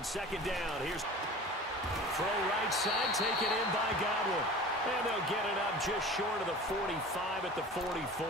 on second down. Here's throw right side, taken in by Godwin. And they'll get it up just short of the 45 at the 44.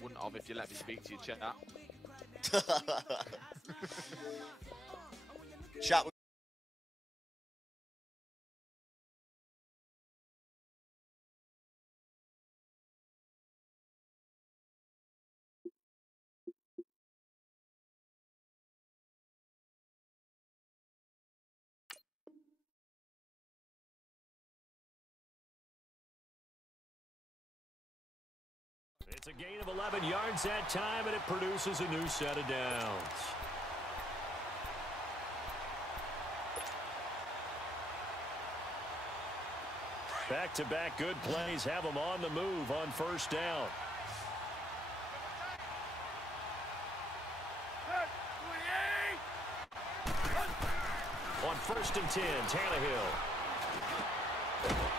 Wouldn't have if you let me speak to your chat. Chat. It's a gain of 11 yards that time, and it produces a new set of downs. Back-to-back good plays have them on the move on first down. On 1st and 10, Tannehill.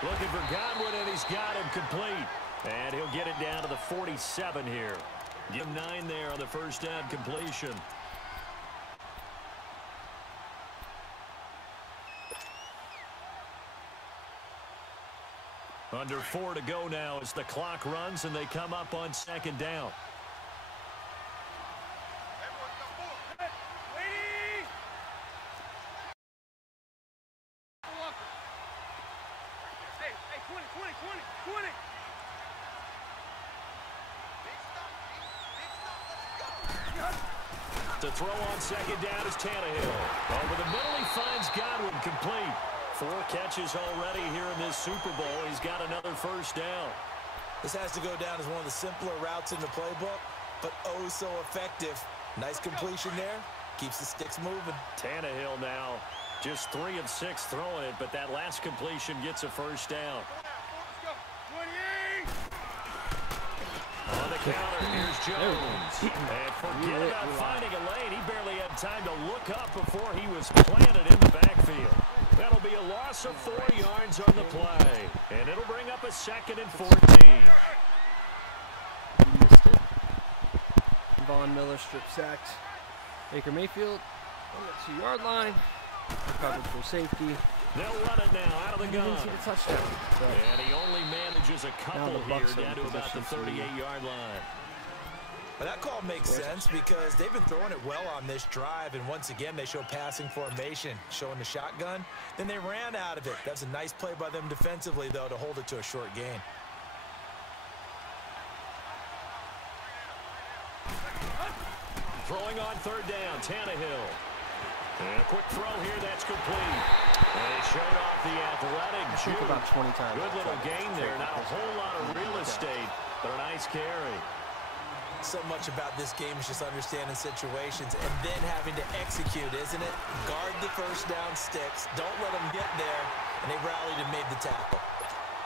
Looking for Godwin, and he's got him complete. And he'll get it down to the 47 here. Give him 9 there on the first down completion. Under 4 to go now as the clock runs and they come up on second down. To throw on second down is Tannehill. Over the middle, he finds Godwin complete. 4 catches already here in this Super Bowl. He's got another first down. This has to go down as one of the simpler routes in the playbook, but oh so effective. Nice completion there. Keeps the sticks moving. Tannehill now just 3 of 6 throwing it, but that last completion gets a first down. On the counter, here's Jones. And forget about finding a lane. He barely had time to look up before he was planted in the backfield. That'll be a loss of 4 yards on the play. And it'll bring up a 2nd and 14. Missed it. Von Miller strip sacked Baker Mayfield on the 2-yard line. Covered for safety. They'll run it now out of the gun. Didn't see the touchdown. So. And he only manages a couple here down to about the 38-yard line. But that call makes sense because they've been throwing it well on this drive, and once again they show passing formation, showing the shotgun. Then they ran out of it. That's a nice play by them defensively, though, to hold it to a short gain. Throwing on 3rd down, Tannehill. And a quick throw here, that's complete. And he showed off the athletic juke. About 20 times. Good little gain there. Not a whole lot of real estate, but a nice carry. So much about this game is just understanding situations and then having to execute, isn't it? Guard the first down sticks. Don't let them get there. And they rallied and made the tackle.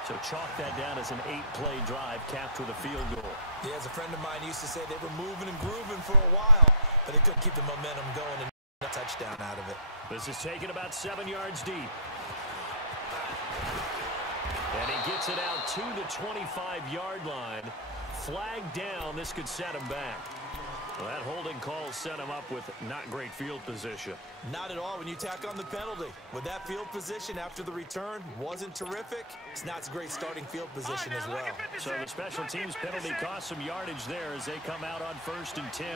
So chalk that down as an 8-play drive capped with a field goal. Yeah, as a friend of mine used to say, they were moving and grooving for a while, but they couldn't keep the momentum going and a touchdown out of it. This is taken about 7 yards deep. And he gets it out to the 25-yard line. Flag down. This could set him back. Well, that holding call set him up with not great field position. Not at all when you tack on the penalty. With that field position after the return wasn't terrific, it's not a great starting field position as well. So the special teams penalty cost some yardage there as they come out on 1st and 10.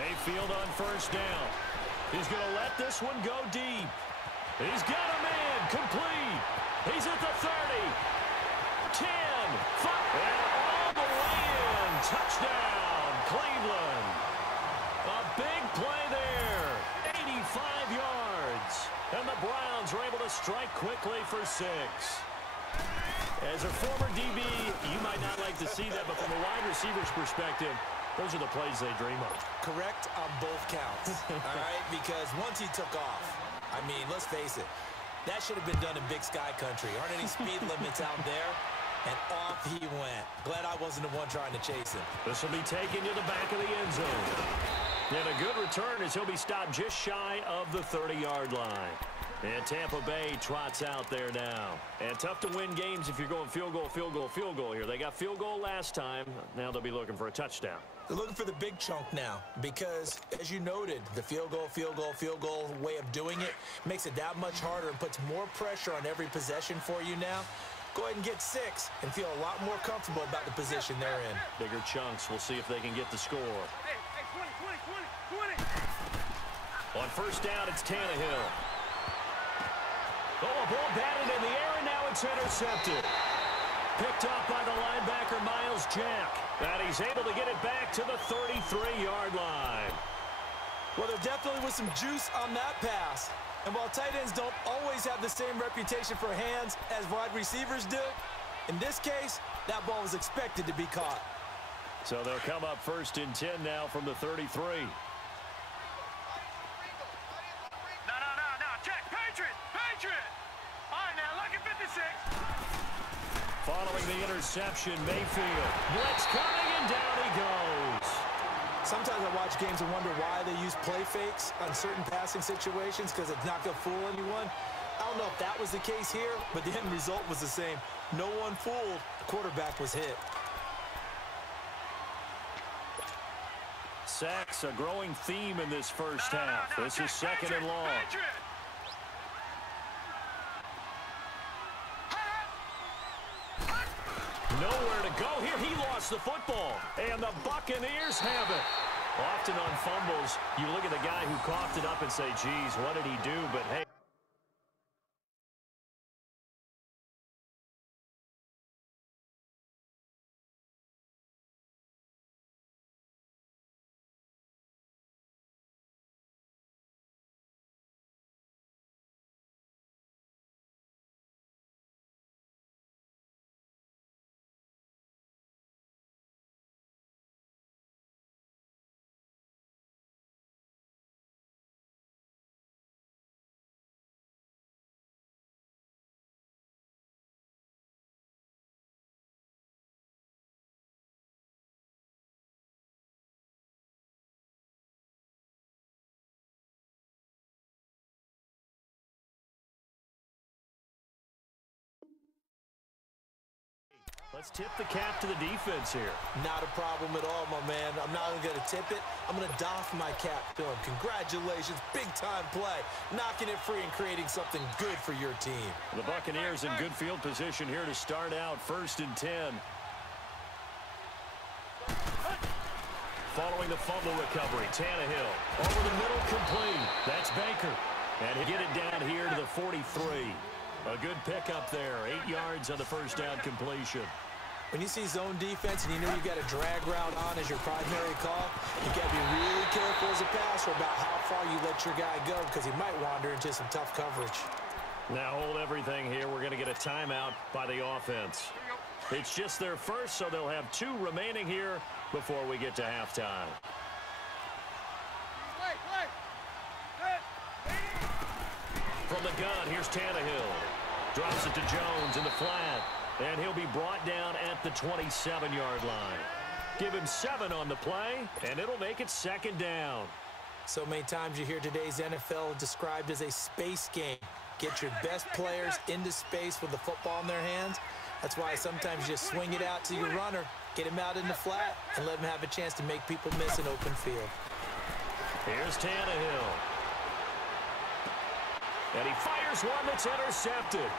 Mayfield on first down. He's going to let this one go deep. He's got a man complete. He's at the 30. 10. 5. And all the way in. Touchdown, Cleveland. A big play there. 85 yards. And the Browns are able to strike quickly for 6. As a former DB, you might not like to see that, but from a wide receiver's perspective, those are the plays they dream of. Correct on both counts, all right? Because once he took off, I mean, let's face it, that should have been done in Big Sky Country. Aren't any speed limits out there? And off he went. Glad I wasn't the one trying to chase him. This will be taken to the back of the end zone. And a good return as he'll be stopped just shy of the 30-yard line. And Tampa Bay trots out there now. And tough to win games if you're going field goal, field goal, field goal here. They got field goal last time. Now they'll be looking for a touchdown. They're looking for the big chunk now because, as you noted, the field goal way of doing it makes it that much harder and puts more pressure on every possession for you now. Go ahead and get 6 and feel a lot more comfortable about the position they're in. Bigger chunks. We'll see if they can get the score. Hey, 20. On first down, it's Tannehill. Oh, a ball batted in the air, and now it's intercepted. Picked off by the linebacker, Miles Jack. And he's able to get it back to the 33-yard line. Well, there definitely was some juice on that pass. And while tight ends don't always have the same reputation for hands as wide receivers do, in this case, that ball was expected to be caught. So they'll come up first and 10 now from the 33. Following the interception, Mayfield. Blitz coming, and down he goes. Sometimes I watch games and wonder why they use play fakes on certain passing situations because it's not going to fool anyone. I don't know if that was the case here, but the end result was the same. No one fooled. The quarterback was hit. Sacks, a growing theme in this first half. This is second and long. Nowhere to go here. He lost the football. And the Buccaneers have it. Often on fumbles, you look at the guy who coughed it up and say, geez, what did he do? But hey. Let's tip the cap to the defense here. Not a problem at all, my man. I'm not only going to tip it, I'm going to doff my cap to him. Congratulations, big-time play. Knocking it free and creating something good for your team. The Buccaneers in good field position here to start out first and 10. Following the fumble recovery, Tannehill over the middle, complete. That's Baker. And he'll get it down here to the 43. A good pickup there, 8 yards on the first down completion. When you see zone defense and you know you got a drag route on as your primary call, you got to be really careful as a passer about how far you let your guy go because he might wander into some tough coverage. Now hold everything here. We're going to get a timeout by the offense. It's just their first, so they'll have 2 remaining here before we get to halftime. From the gun, here's Tannehill. Drops it to Jones in the flat. And he'll be brought down at the 27-yard line. Give him 7 on the play, and it'll make it second down. So many times you hear today's NFL described as a space game. Get your best players into space with the football in their hands. That's why sometimes you just swing it out to your runner, get him out in the flat, and let him have a chance to make people miss an open field. Here's Tannehill. And he fires one that's intercepted.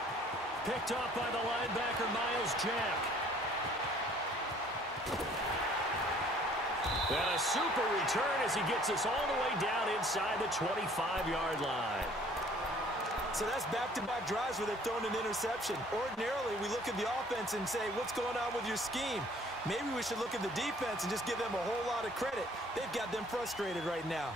Picked off by the linebacker, Miles Jack. And a super return as he gets us all the way down inside the 25-yard line. So that's back-to-back drives where they've thrown an interception. Ordinarily, we look at the offense and say, what's going on with your scheme? Maybe we should look at the defense and just give them a whole lot of credit. They've got them frustrated right now.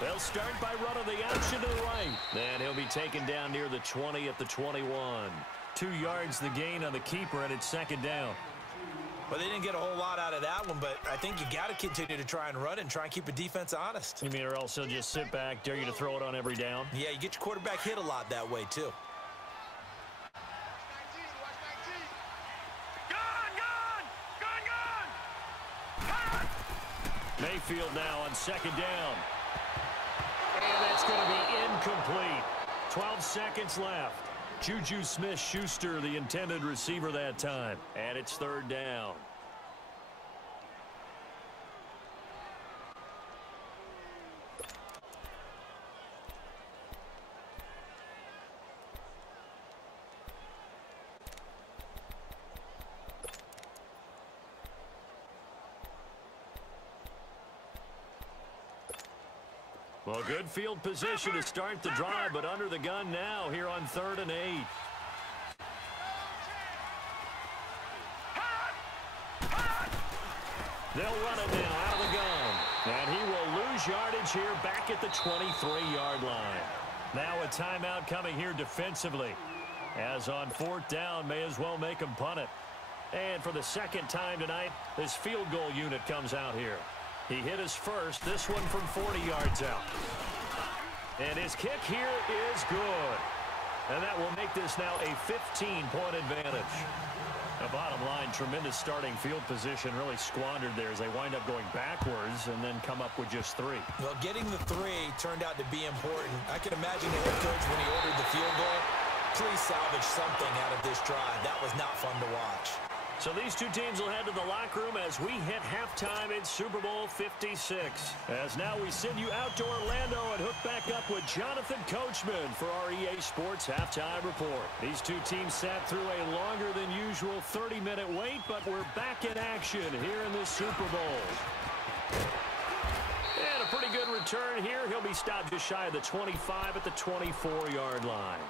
They'll start by running the option to the right. And he'll be taken down near the 20 at the 21. 2 yards the gain on the keeper, and it's second down. Well, they didn't get a whole lot out of that one, but I think you got to continue to try and run and try and keep the defense honest. You mean or else he'll just sit back, dare you to throw it on every down? Yeah, you get your quarterback hit a lot that way, too. Mayfield now on second down. And that's going to be incomplete. 12 seconds left. Juju Smith-Schuster, the intended receiver that time. And it's third down. Well, good field position to start the drive, but under the gun now here on 3rd and 8. They'll run it now out of the gun. And he will lose yardage here back at the 23-yard line. Now a timeout coming here defensively. As on 4th down, may as well make him punt it. And for the second time tonight, this field goal unit comes out here. He hit his first, this one from 40 yards out. And his kick here is good. And that will make this now a 15-point advantage. The bottom line, tremendous starting field position, really squandered there as they wind up going backwards and then come up with just 3. Well, getting the 3 turned out to be important. I can imagine the head coach when he ordered the field goal, please salvage something out of this drive. That was not fun to watch. So these two teams will head to the locker room as we hit halftime in Super Bowl 56. As now we send you out to Orlando and hook back up with Jonathan Coachman for our EA Sports Halftime Report. These two teams sat through a longer than usual 30-minute wait, but we're back in action here in the Super Bowl. And a pretty good return here. He'll be stopped just shy of the 25 at the 24-yard line.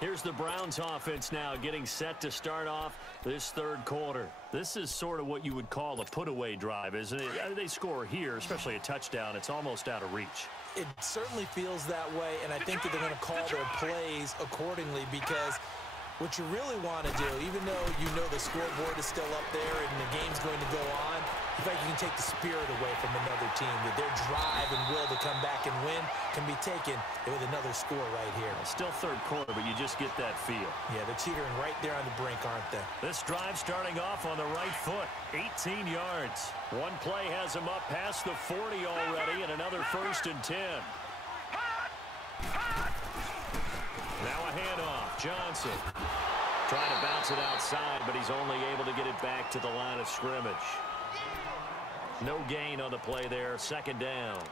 Here's the Browns offense now getting set to start off this third quarter. This is sort of what you would call a put-away drive, isn't it? They score here, especially a touchdown. It's almost out of reach. It certainly feels that way, and I think that they're going to call their plays accordingly because what you really want to do, even though you know the scoreboard is still up there and the game's going to go on, in fact, you can take the spirit away from another team, that their drive and will to come back and win can be taken with another score right here. Still third quarter, but you just get that feel. Yeah, they're teetering right there on the brink, aren't they? This drive starting off on the right foot, 18 yards. One play has him up past the 40 already, and another 1st and 10. Now a handoff. Johnson trying to bounce it outside, but he's only able to get it back to the line of scrimmage. No gain on the play there. Second down.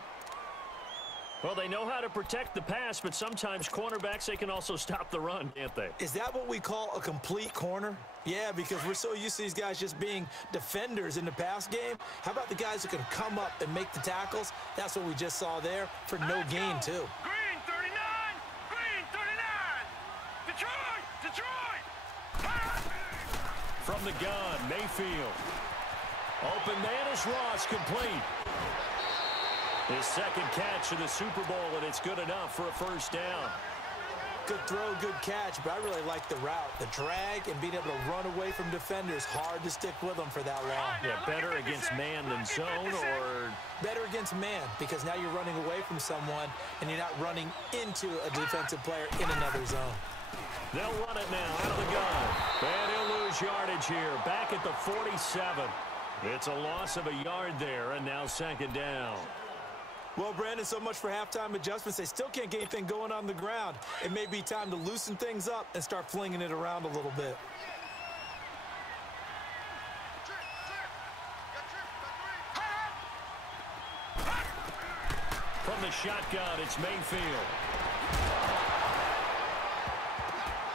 Well, they know how to protect the pass, but sometimes cornerbacks, they can also stop the run, can't they? Is that what we call a complete corner? Yeah, because we're so used to these guys just being defenders in the pass game. How about the guys who can come up and make the tackles? That's what we just saw there for no gain, too. Green 39! Green 39! Detroit! From the gun, Mayfield. Open man is Ross, complete. His second catch of the Super Bowl, and it's good enough for a 1st down. Good throw, good catch, but I really like the route. The drag and being able to run away from defenders, hard to stick with them for that long. Yeah, better against man than zone, or? Better against man, because now you're running away from someone, and you're not running into a defensive player in another zone. They'll run it now out of the gun. And he'll lose yardage here, back at the 47. It's a loss of a yard there, and now second down. Well, Brandon, so much for halftime adjustments. They still can't get anything going on the ground. It may be time to loosen things up and start flinging it around a little bit. From the shotgun, it's Mayfield.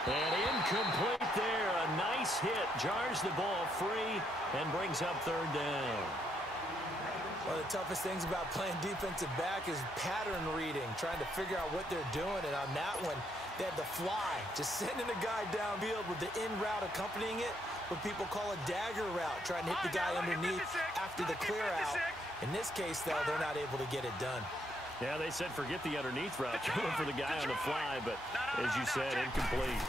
And incomplete there. A nice hit. Jars the ball free and brings up third down. One of the toughest things about playing defensive back is pattern reading, trying to figure out what they're doing. And on that one, they had the fly, just sending a guy downfield with the in route accompanying it, what people call a dagger route, trying to hit the guy underneath after the clear out. In this case, though, they're not able to get it done. Yeah, they said forget the underneath route, going for the guy on the fly, but as you said, incomplete.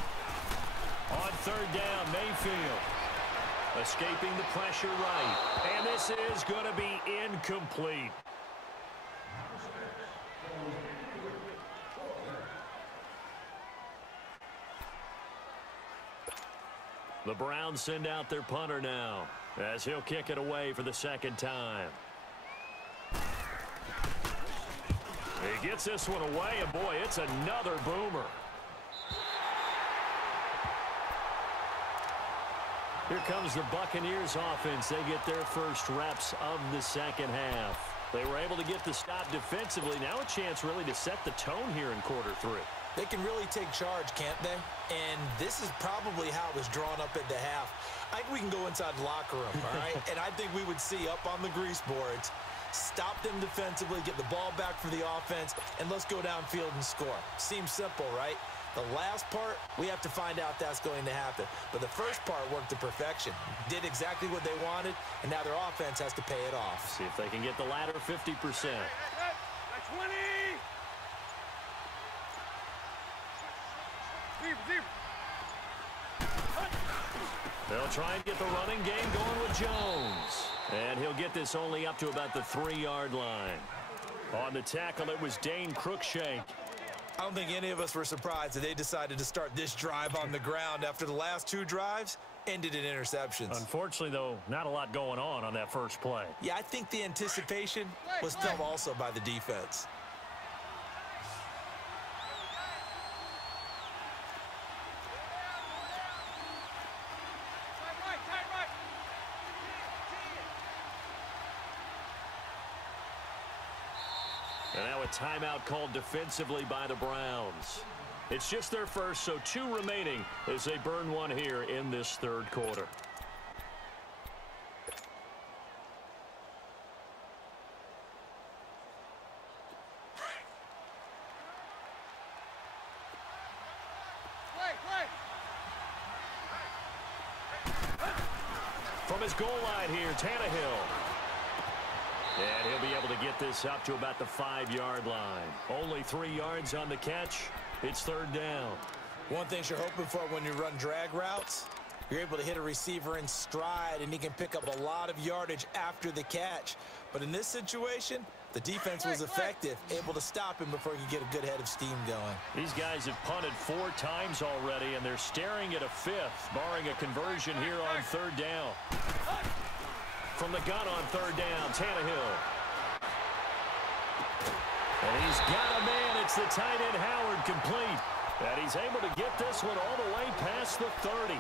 On third down, Mayfield. Escaping the pressure right. And this is going to be incomplete. The Browns send out their punter now, as he'll kick it away for the second time. He gets this one away, and boy, it's another boomer. Here comes the Buccaneers offense. They get their first reps of the second half. They were able to get the stop defensively. Now a chance really to set the tone here in quarter three. They can really take charge, can't they? And this is probably how it was drawn up at the half. I think we can go inside the locker room, all right? And I think we would see up on the grease boards, stop them defensively, get the ball back for the offense, and let's go downfield and score. Seems simple, right? The last part, we have to find out that's going to happen. But the first part worked to perfection. Did exactly what they wanted, and now their offense has to pay it off. See if they can get the latter 50%. That's 20! Deep. They'll try and get the running game going with Jones. And he'll get this only up to about the 3-yard line. On the tackle, it was Dane Cruikshank. I don't think any of us were surprised that they decided to start this drive on the ground after the last 2 drives ended in interceptions. Unfortunately, though, not a lot going on that first play. Yeah, I think the anticipation was felt also by the defense. And now a timeout called defensively by the Browns. It's just their first, so 2 remaining as they burn one here in this third quarter. From his goal line here, Tannehill. And he'll be able to get this up to about the 5-yard line. Only 3 yards on the catch. It's third down. One thing you're hoping for when you run drag routes, you're able to hit a receiver in stride, and he can pick up a lot of yardage after the catch. But in this situation, the defense was effective, able to stop him before he could get a good head of steam going. These guys have punted 4 times already, and they're staring at a 5th, barring a conversion here on third down. From the gun on third down, Tannehill. And he's got a man. It's the tight end, Howard, complete. And he's able to get this one all the way past the 30.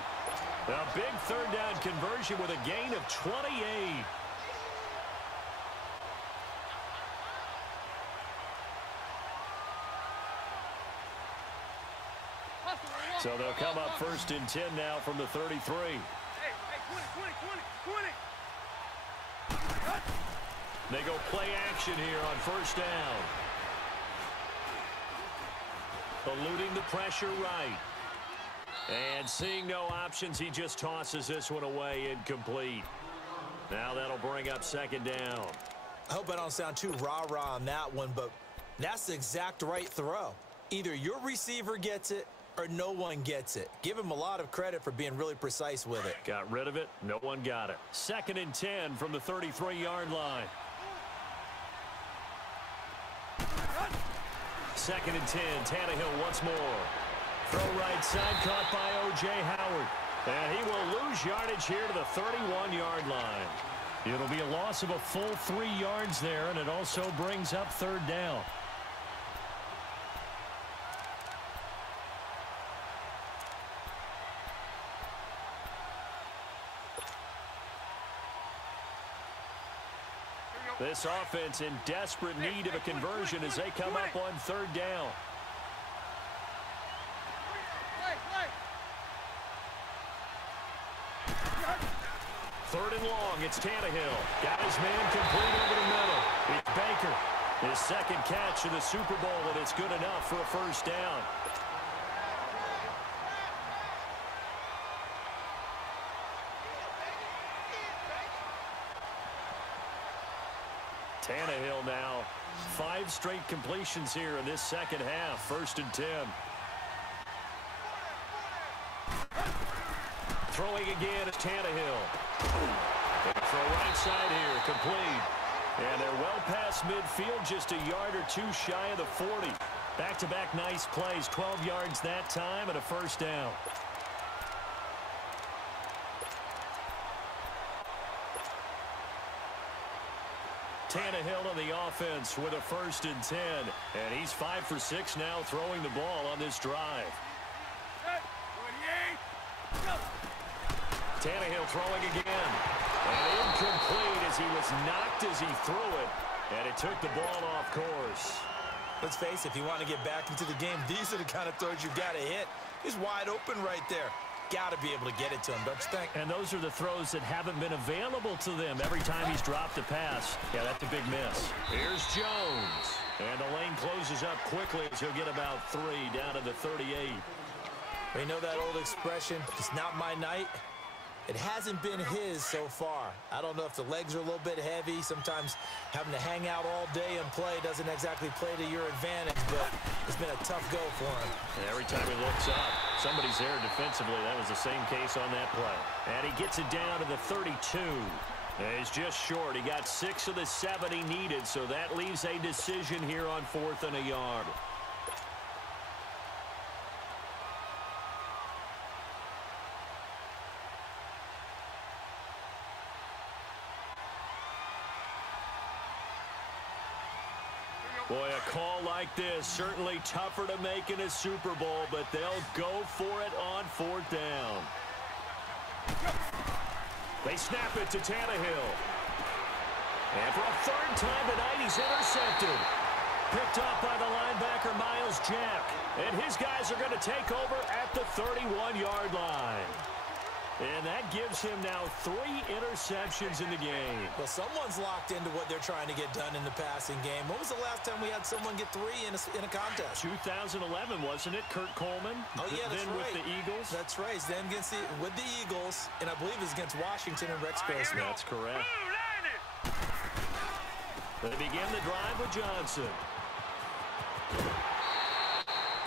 A big third down conversion with a gain of 28. So they'll come up first and 10 now from the 33. Hey, 20. They go play action here on first down. Eluding the pressure right. And seeing no options, he just tosses this one away, incomplete. Now that'll bring up second down. I hope I don't sound too rah-rah on that one, but that's the exact right throw. Either your receiver gets it or no one gets it. Give him a lot of credit for being really precise with it. Got rid of it. No one got it. Second and 10 from the 33-yard line. Second and 10. Tannehill once more. Throw right side caught by O.J. Howard. And he will lose yardage here to the 31-yard line. It'll be a loss of a full 3 yards there, and it also brings up 3rd down. This offense in desperate need of a conversion as they come up on 3rd down. Third and long, it's Tannehill. Got his man complete over the middle. It's Baker. His 2nd catch of the Super Bowl, and it's good enough for a 1st down. Tannehill now, 5 straight completions here in this 2nd half. 1st and 10. Throwing again is Tannehill. They throw right side here, complete. And they're well past midfield, just a yard or 2 shy of the 40. Back-to-back nice plays, 12 yards that time and a 1st down. Tannehill on the offense with a 1st and 10. And he's 5 for 6 now throwing the ball on this drive. Tannehill throwing again. And incomplete as he was knocked as he threw it. And it took the ball off course. Let's face it, if you want to get back into the game, these are the kind of throws you got to hit. He's wide open right there. Got to be able to get it to him, don't you think? And those are the throws that haven't been available to them every time he's dropped a pass. Yeah, that's a big miss. Here's Jones. And the lane closes up quickly as he'll get about 3 down to the 38. We know that old expression, it's not my night. It hasn't been his so far. I don't know if the legs are a little bit heavy. Sometimes having to hang out all day and play doesn't exactly play to your advantage, but it's been a tough go for him. And every time he looks up, somebody's there defensively. That was the same case on that play. And he gets it down to the 32. And he's just short. He got 6 of the 7 he needed, so that leaves a decision here on 4th and a yard. Boy, a call like this, certainly tougher to make in a Super Bowl, but they'll go for it on 4th down. They snap it to Tannehill. And for a 3rd time tonight, he's intercepted. Picked up by the linebacker, Miles Jack. And his guys are going to take over at the 31-yard line. And that gives him now 3 interceptions in the game. Well, someone's locked into what they're trying to get done in the passing game. When was the last time we had someone get 3 in a contest? 2011, wasn't it? Kurt Coleman? Oh, yeah, that's then right. With the Eagles? That's right. Then with the Eagles, and I believe it's against Washington and Rex Grossman. That's correct. They begin the drive with Johnson.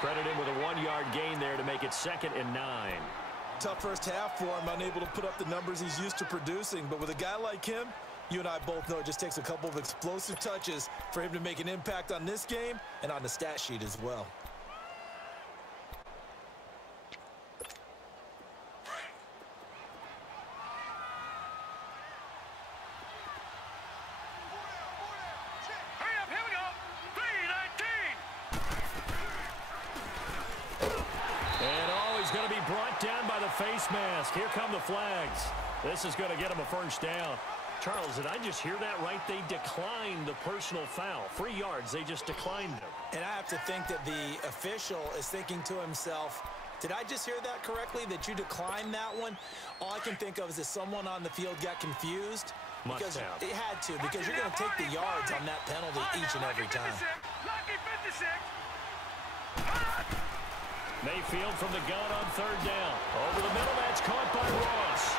Credit him with a 1-yard gain there to make it 2nd and 9. Tough first half for him, unable to put up the numbers he's used to producing. But with a guy like him, you and I both know it just takes a couple of explosive touches for him to make an impact on this game and on the stat sheet as well. Face mask. Here come the flags. This is going to get him a 1st down. Charles, did I just hear that right? They declined the personal foul. 3 yards. They just declined them. And I have to think that the official is thinking to himself, did I just hear that correctly, that you declined that one? All I can think of is that someone on the field got confused. Because it had to, because you're going to take the yards on that penalty each and every time. Mayfield from the gun on 3rd down. Over the middle, that's caught by Ross.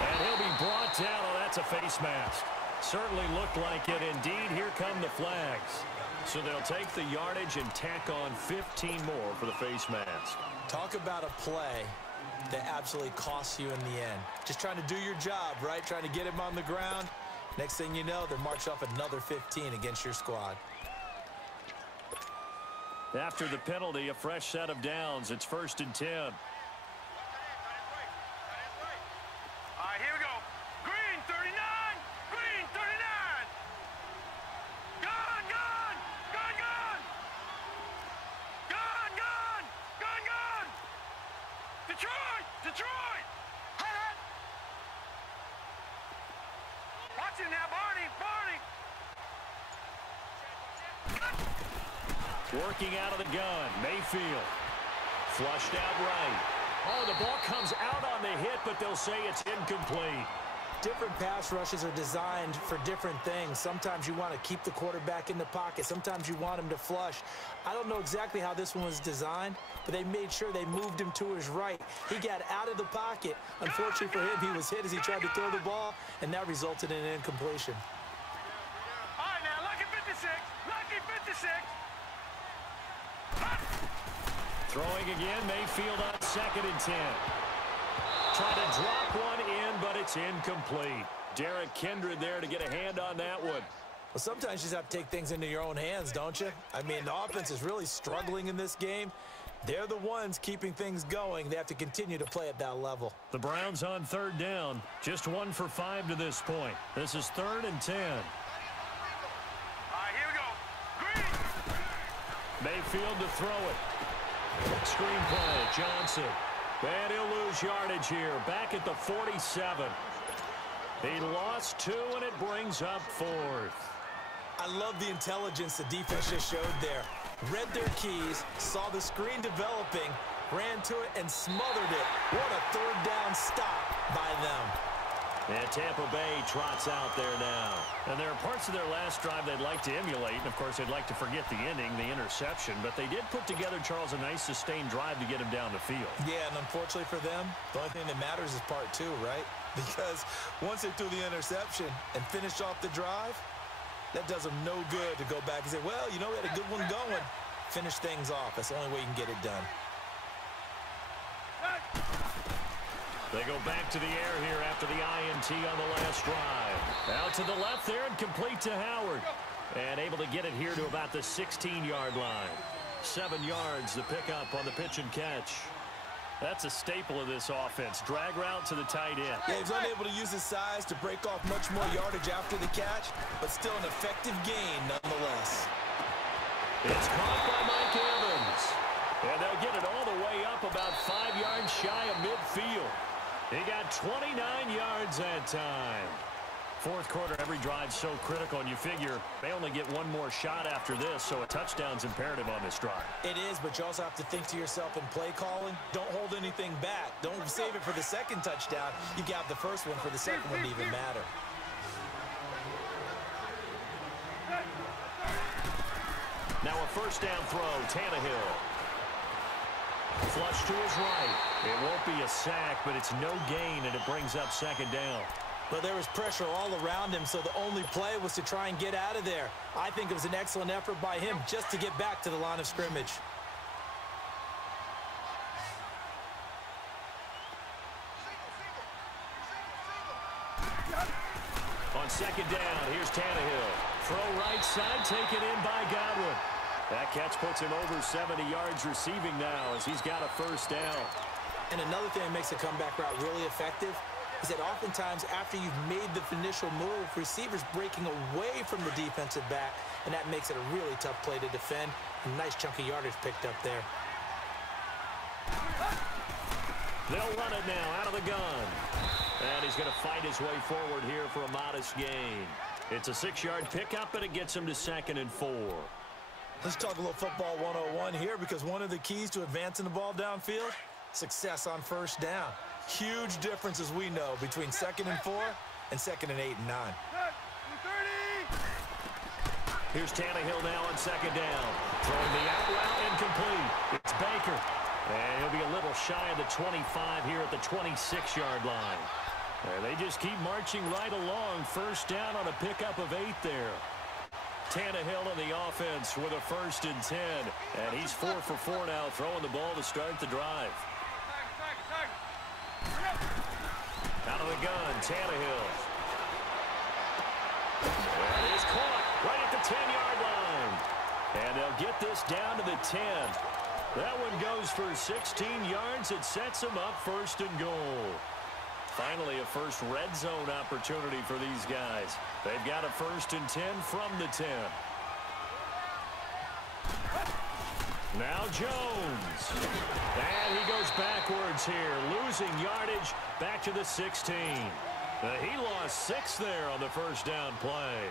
And he'll be brought down. Oh, that's a face mask. Certainly looked like it. Indeed, here come the flags. So they'll take the yardage and tack on 15 more for the face mask. Talk about a play that absolutely costs you in the end. Just trying to do your job, right? Trying to get him on the ground. Next thing you know, they march off another 15 against your squad. After the penalty, a fresh set of downs. It's 1st and 10. All right, here we go. Green, 39. Green. Detroit! Detroit! Watch him now, Barney! Barney! Working out of the gun, Mayfield. Flushed out right. Oh, the ball comes out on the hit, but they'll say it's incomplete. Different pass rushes are designed for different things. Sometimes you want to keep the quarterback in the pocket. Sometimes you want him to flush. I don't know exactly how this one was designed, but they made sure they moved him to his right. He got out of the pocket. Unfortunately for him, he was hit as he tried to throw the ball, and that resulted in an incompletion. All right, now, lucky 56. Lucky 56. Throwing again, Mayfield on 2nd and 10. Trying to drop one in, but it's incomplete. Derek Kindred there to get a hand on that one. Well, sometimes you just have to take things into your own hands, don't you? I mean, the offense is really struggling in this game. They're the ones keeping things going. They have to continue to play at that level. The Browns on 3rd down. Just 1 for 5 to this point. This is 3rd and 10. All right, here we go. Green! Mayfield to throw it. Screen play, Johnson. And he'll lose yardage here, back at the 47. He lost 2, and it brings up 4th. I love the intelligence the defense just showed there. Read their keys, saw the screen developing, ran to it, and smothered it. What a 3rd down stop by them. And Tampa Bay trots out there now. And there are parts of their last drive they'd like to emulate. And, of course, they'd like to forget the ending, the interception. But they did put together, Charles, a nice sustained drive to get him down the field. Yeah, and unfortunately for them, the only thing that matters is part 2, right? Because once they threw the interception and finished off the drive, that does them no good to go back and say, well, you know, we had a good one going. Finish things off. That's the only way you can get it done. They go back to the air here after the INT on the last drive. Out to the left there and complete to Howard. And able to get it here to about the 16-yard line. 7 yards the pickup on the pitch and catch. That's a staple of this offense. Drag route to the tight end. Yeah, he's unable to use his size to break off much more yardage after the catch, but still an effective gain nonetheless. It's caught by Mike Evans. And they'll get it all the way up about 5 yards shy of midfield. He got 29 yards that time. 4th quarter, every drive so critical, and you figure they only get one more shot after this, so a touchdown's imperative on this drive. It is, but you also have to think to yourself in play calling, don't hold anything back. Don't save it for the 2nd touchdown. You got the first one for the 2nd one to even matter. Now a 1st down throw, Tannehill. Flush to his right. It won't be a sack, but it's no gain, and it brings up 2nd down. But there was pressure all around him, so the only play was to try and get out of there. I think it was an excellent effort by him just to get back to the line of scrimmage. On 2nd down, here's Tannehill. Throw right side, taken in by Godwin. That catch puts him over 70 yards receiving now as he's got a 1st down. And another thing that makes a comeback route really effective is that oftentimes after you've made the initial move, receivers breaking away from the defensive back, and that makes it a really tough play to defend. A nice chunk of yardage picked up there. They'll run it now out of the gun. And he's going to fight his way forward here for a modest gain. It's a 6-yard pickup, and it gets him to 2nd and 4. Let's talk a little football 101 here, because one of the keys to advancing the ball downfield, success on 1st down. Huge difference, as we know, between 2nd and 4 and 2nd and 8 and 9. Here's Tannehill now on 2nd down. Throwing the out route incomplete. It's Baker. And he'll be a little shy of the 25 here at the 26-yard line. And they just keep marching right along. 1st down on a pickup of 8 there. Tannehill in the offense with a 1st and 10. And he's 4 for 4 now, throwing the ball to start the drive. Out of the gun, Tannehill. And he's caught right at the 10-yard line. And they'll get this down to the 10. That one goes for 16 yards. It sets them up 1st and goal. Finally, a first red zone opportunity for these guys. They've got a 1st and 10 from the 10. Now Jones. And he goes backwards here, losing yardage back to the 16. He lost 6 there on the first down play.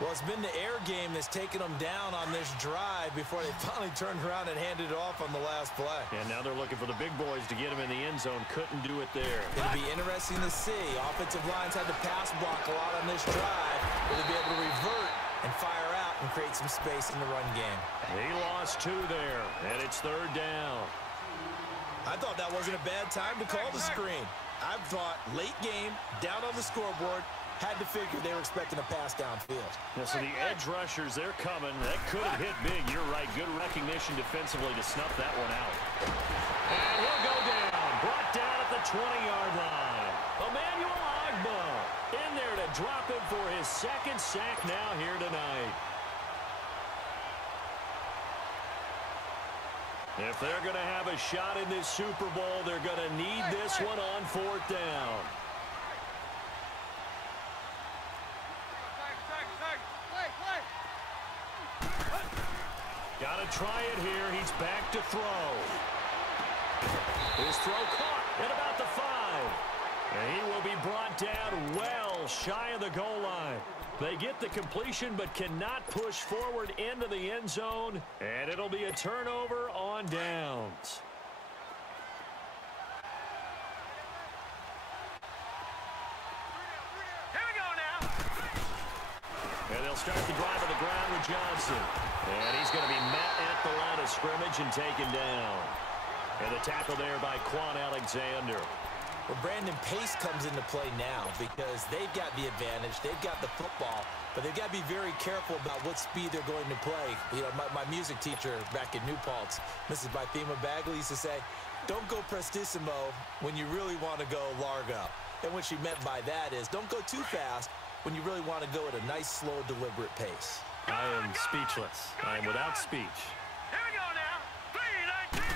Well, it's been the air game that's taken them down on this drive before they finally turned around and handed it off on the last play. And now they're looking for the big boys to get him in the end zone. Couldn't do it there. It'll be interesting to see. Offensive lines had to pass block a lot on this drive. Will they be able to revert and fire out and create some space in the run game? He lost 2 there, and it's 3rd down. I thought that wasn't a bad time to call the screen. I thought late game, down on the scoreboard, had to figure they were expecting a pass downfield. Yeah, so the edge rushers, they're coming. That could have hit big. You're right. Good recognition defensively to snuff that one out. And he'll go down. Brought down at the 20-yard line. Emmanuel Agba in there to drop him for his 2nd sack now here tonight. If they're going to have a shot in this Super Bowl, they're going to need this one on 4th down. Got to try it here. He's back to throw. His throw caught at about the 5. And he will be brought down well shy of the goal line. They get the completion but cannot push forward into the end zone. And it'll be a turnover on downs. Here we go now. And they'll start the drive on the ground with Johnson. And he's going to be met at the line of scrimmage and taken down. And the tackle there by Quan Alexander. Well, Brandon, pace comes into play now because they've got the advantage. They've got the football, but they've got to be very careful about what speed they're going to play. You know, my music teacher back in New Paltz, Mrs. Bythema Bagley, used to say, don't go prestissimo when you really want to go largo. And what she meant by that is don't go too fast when you really want to go at a nice, slow, deliberate pace. I am speechless. I am without speech. Here we go now. 3, 19.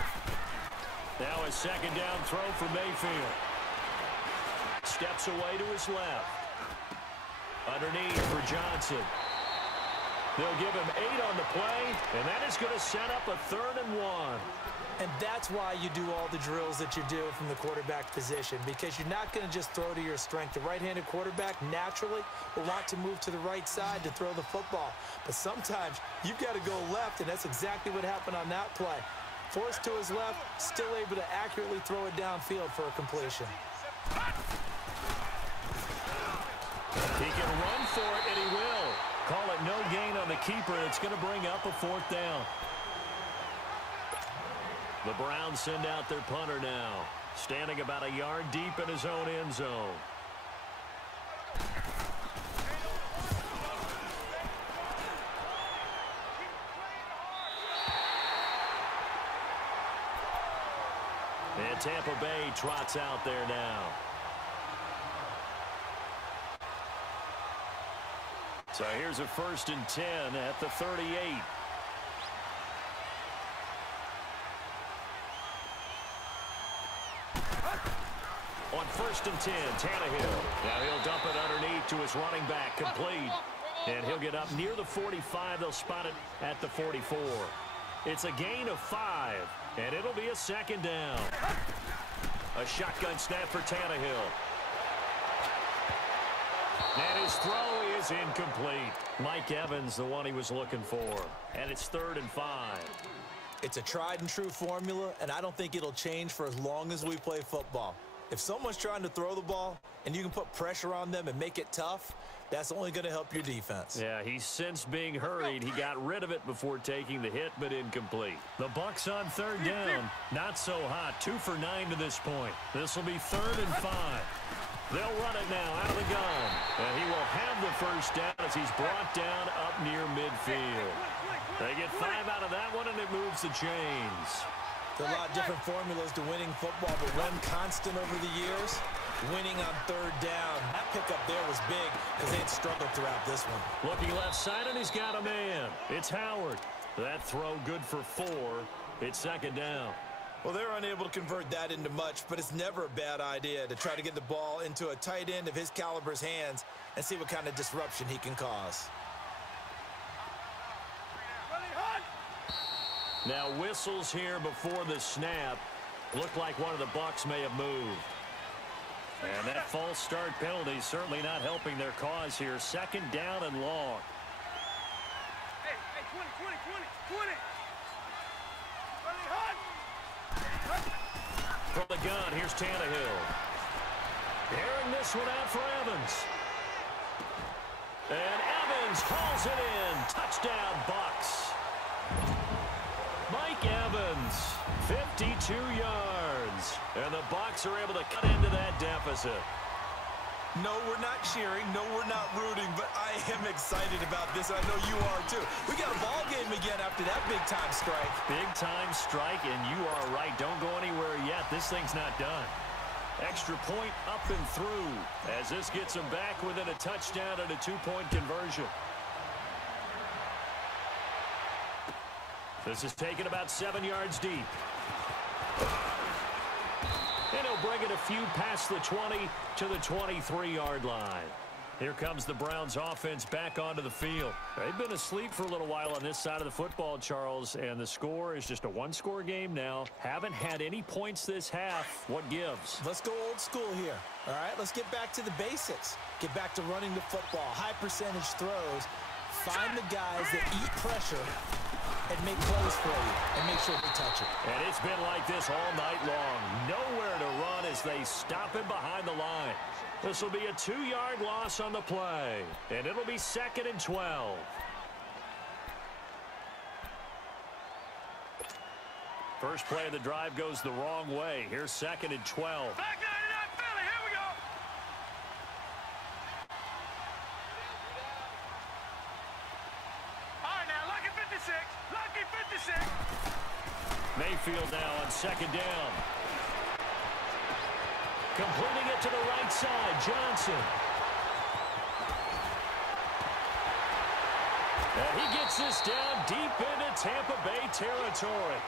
Now a 2nd down throw for Mayfield. Steps away to his left. Underneath for Johnson. They'll give him 8 on the play, and that is going to set up a 3rd and 1. And that's why you do all the drills that you do from the quarterback position, because you're not going to just throw to your strength. The right-handed quarterback naturally will want to move to the right side to throw the football. But sometimes you've got to go left, and that's exactly what happened on that play. Forced to his left, still able to accurately throw it downfield for a completion. He can run for it, and he will. Call it no gain on the keeper. It's going to bring up a 4th down. The Browns send out their punter now, standing about a yard deep in his own end zone. And Tampa Bay trots out there now. So here's a 1st and 10 at the 38. On 1st and 10, Tannehill. Now he'll dump it underneath to his running back, complete. And he'll get up near the 45. They'll spot it at the 44. It's a gain of 5, and it'll be a 2nd down. A shotgun snap for Tannehill. And his throw is incomplete. Mike Evans, the one he was looking for. And it's 3rd and 5. It's a tried-and-true formula, and I don't think it'll change for as long as we play football. If someone's trying to throw the ball and you can put pressure on them and make it tough, that's only going to help your defense. Yeah, he's since being hurried. He got rid of it before taking the hit, but incomplete. The Bucs on 3rd down. Not so hot. 2 for 9 to this point. This will be 3rd and 5. They'll run it now out of the gun. And he will have the 1st down as he's brought down up near midfield. They get 5 out of that one, and it moves the chains. There are a lot of different formulas to winning football, but one constant over the years, winning on 3rd down. That pickup there was big because they had struggled throughout this one. Looking left side, and he's got a man. It's Howard. That throw good for 4. It's 2nd down. Well, they're unable to convert that into much, but it's never a bad idea to try to get the ball into a tight end of his caliber's hands and see what kind of disruption he can cause. Now whistles here before the snap. Looked like one of the Bucs may have moved. And that false start penalty certainly not helping their cause here. Second down and long. Hey, 20. From the gun, here's Tannehill. Airing this one out for Evans. And Evans hauls it in. Touchdown, Bucs. Mike Evans, 52 yards. And the Bucs are able to cut into that deficit. No, we're not cheering. No, we're not rooting. But I am excited about this. I know you are, too. We got a ball game again after that big-time strike. Big-time strike, and you are right. Don't go anywhere yet. This thing's not done. Extra point up and through as this gets them back within a touchdown and a two-point conversion. This is taken about 7 yards deep. And he'll bring it a few past the 20 to the 23-yard line. Here comes the Browns offense back onto the field. They've been asleep for a little while on this side of the football, Charles, and the score is just a one-score game now. Haven't had any points this half. What gives? Let's go old school here. All right, let's get back to the basics. Get back to running the football, high percentage throws. Find the guys that eat pressure and make plays for you and make sure they touch it. And it's been like this all night long. Nowhere to run as they stop him behind the line. This will be a 2-yard loss on the play, and it'll be 2nd and 12. First play of the drive goes the wrong way. Here's 2nd and 12. Back 99 Philly, here we go. All right, now, lucky 56. Lucky 56. Mayfield now on 2nd down. Completing it to the right side, Johnson. And he gets this down deep into Tampa Bay territory.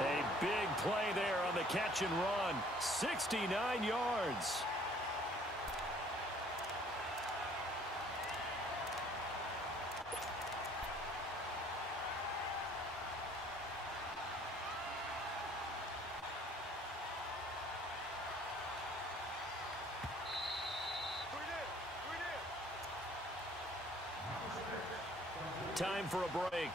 A big play there on the catch and run. 69 yards. Time for a break.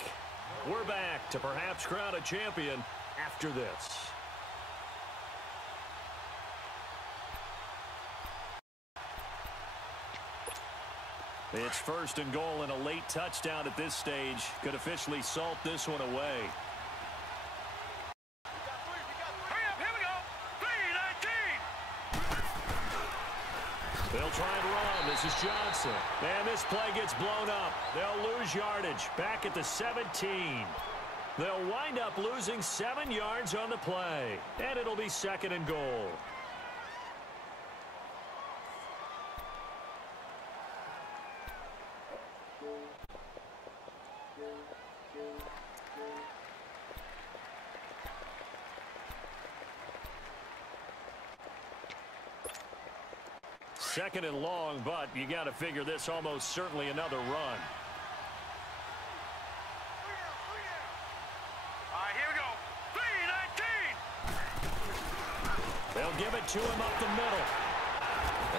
We're back to perhaps crown a champion after this. It's 1st and goal, and a late touchdown at this stage could officially salt this one away. Hurry up, here we go. 3-19. They'll try and run. This is Johnson. And this play gets blown up. They'll lose yardage back at the 17. They'll wind up losing 7 yards on the play. And it'll be 2nd and goal. Second and long, but you got to figure this almost certainly another run. All right, here we go. 3-19. They'll give it to him up the middle.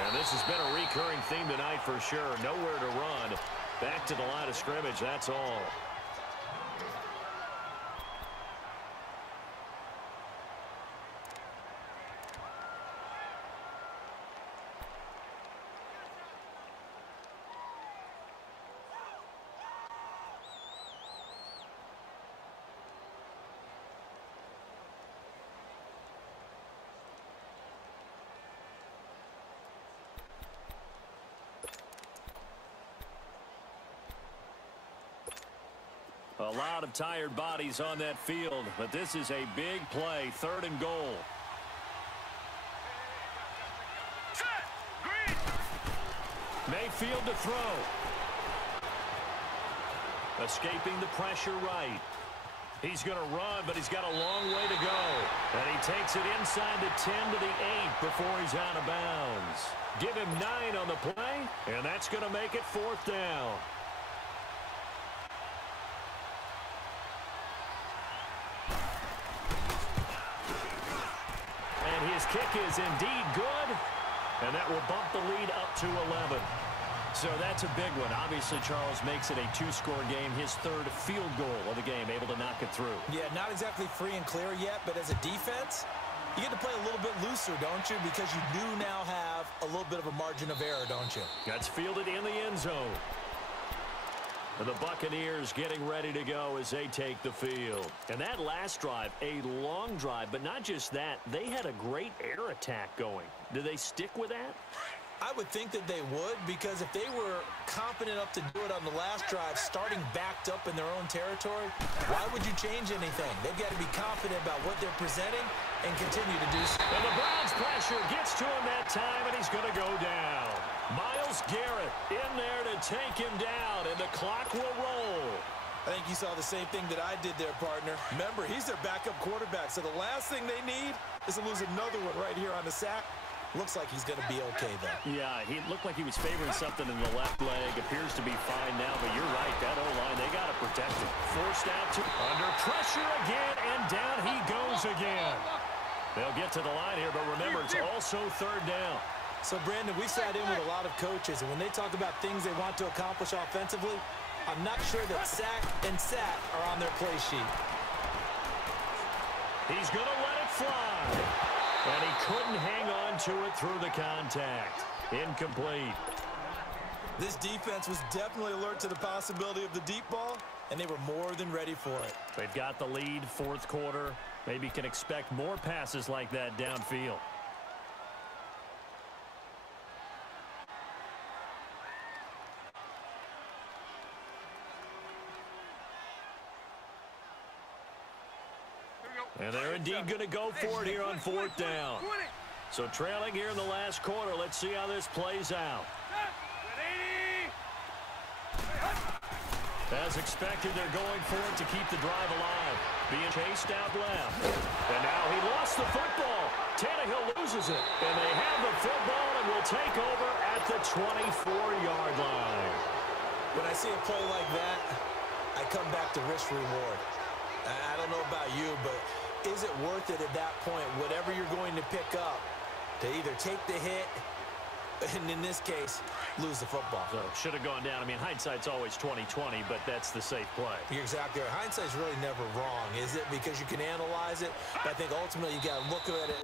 And this has been a recurring theme tonight for sure. Nowhere to run. Back to the line of scrimmage, that's all. A lot of tired bodies on that field, but this is a big play, 3rd and goal. Set. Green. Mayfield to throw. Escaping the pressure right. He's going to run, but he's got a long way to go. And he takes it inside the 10 to the 8 before he's out of bounds. Give him 9 on the play, and that's going to make it 4th down. This kick is indeed good, and that will bump the lead up to 11. So that's a big one. Obviously, Charles makes it a two-score game, his third field goal of the game, able to knock it through. Yeah, not exactly free and clear yet, but as a defense, you get to play a little bit looser, don't you? Because you do now have a little bit of a margin of error, don't you? That's fielded in the end zone. And the Buccaneers getting ready to go as they take the field. And that last drive, a long drive, but not just that. They had a great air attack going. Do they stick with that? I would think that they would, because if they were confident enough to do it on the last drive, starting backed up in their own territory, why would you change anything? They've got to be confident about what they're presenting and continue to do so. And the Browns pressure gets to him that time, and he's going to go down. Myles Garrett in there to take him down, and the clock will roll. I think you saw the same thing that I did there, partner. Remember, he's their backup quarterback, so the last thing they need is to lose another one right here on the sack. Looks like he's going to be okay, though. Yeah, he looked like he was favoring something in the left leg. Appears to be fine now, but you're right. That O-line, they got to protect him. Forced out to under pressure again, and down he goes again. They'll get to the line here, but remember, it's also third down. So, Brandon, we sat in with a lot of coaches, and when they talk about things they want to accomplish offensively, I'm not sure that sack and sack are on their play sheet. He's going to let it fly. And he couldn't hang on to it through the contact. Incomplete. This defense was definitely alert to the possibility of the deep ball, and they were more than ready for it. They've got the lead, fourth quarter. Maybe can expect more passes like that downfield. And they're indeed going to go for it here on fourth down. So trailing here in the last quarter. Let's see how this plays out. As expected, they're going for it to keep the drive alive. Being chased out left. And now he lost the football. Tannehill loses it. And they have the football and will take over at the 24-yard line. When I see a play like that, I come back to risk-reward. I don't know about you, but is it worth it at that point, whatever you're going to pick up, to either take the hit, and in this case, lose the football? So should have gone down. I mean, hindsight's always 20/20, but that's the safe play. You're exactly right. Hindsight's really never wrong, is it? Because you can analyze it, but I think ultimately you got to look at it